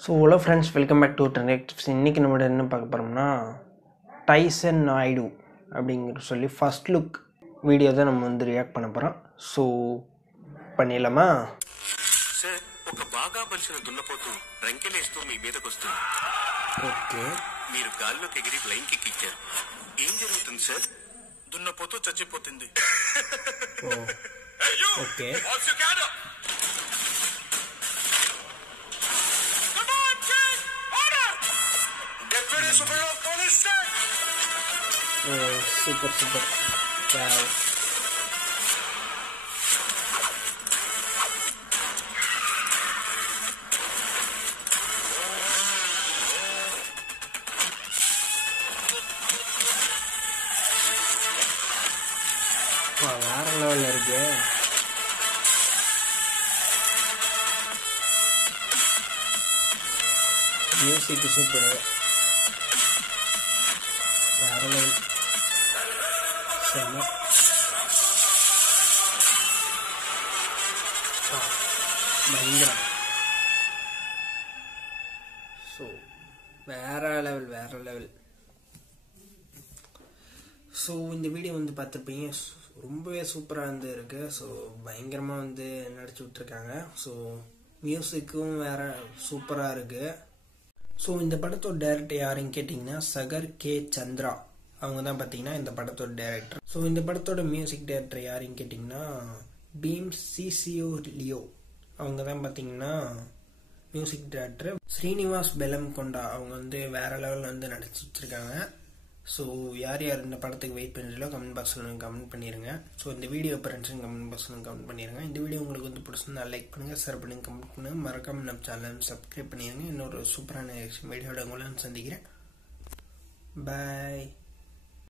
So hello friends, welcome back to trend. இன்றைக்கி நம்ம என்ன பார்க்க போகிறோம்னா டைசன் நாயுடு அப்படிங்கிற சொல்லி ஃபஸ்ட் லுக் வீடியோ தான் நம்ம வந்து ரியாக்ட் பண்ண போகிறோம். ஸோ பண்ணிடலாமா? సార్ ఒక బాగా బలిసిన దున్నపోతు రంకెలేస్తూ మీ మీదకి వస్తుంది. ఓకే, మీరు గాల్లోకి ఎగిరి ఫ్లైయింగ్ కిక్ ఇచ్చారు. ఏం జరుగుతుంది సార్? దున్నపోతు చచ్చిపోతుంది. ఓకే. Super super. வேற லெவலில் இருக்கு. மியூசிக் சூப்பர், வேற லெவல். செம்ம. பயங்கரம். ஸோ வேற லெவல் வேற லெவல். ஸோ இந்த வீடியோ வந்து பார்த்துருப்பீங்க, ரொம்பவே சூப்பராக வந்து இருக்குது. ஸோ பயங்கரமாக வந்து நடிச்சு விட்ருக்காங்க. ஸோ மியூசிக்கும் வேறு சூப்பராக இருக்குது. ஸோ இந்த படத்தோட டைரக்டர் யாருன்னு கேட்டிங்கன்னா சகர் கே சந்திரா. அவங்க தான் பார்த்தீங்கன்னா இந்த படத்தோட டைரக்டர். ஸோ இந்த படத்தோட மியூசிக் டைரக்டர் யாருன்னு கேட்டிங்கன்னா பீம் சிசியோ லியோ. அவங்க தான் பார்த்தீங்கன்னா மியூசிக் டைரக்டர். ஸ்ரீனிவாஸ் பெலம் கொண்டா அவங்க வந்து வேறு லெவலில் வந்து நடிச்சு வச்சுருக்காங்க. ஸோ யார் யார் இந்த படத்துக்கு வெயிட் பண்ணுறீங்களோ கமெண்ட் பாக்ஸில் கமெண்ட் பண்ணிடுங்க. ஸோ இந்த வீடியோ ஃப்ரெண்ட்ஸுங்க கமெண்ட் பாக்ஸில் கமெண்ட் பண்ணிடுங்க. இந்த வீடியோ உங்களுக்கு வந்து பிடிச்சிருந்தா லைக் பண்ணுங்கள், ஷேர் பண்ணுங்கள், கமெண்ட் பண்ணுங்கள். மறக்காம நம்ம சேனல் சப்ஸ்கிரைப் பண்ணிடுங்க. இன்னொரு சூப்பரான வீடியோட உங்களை சந்திக்கிறேன். பாய்.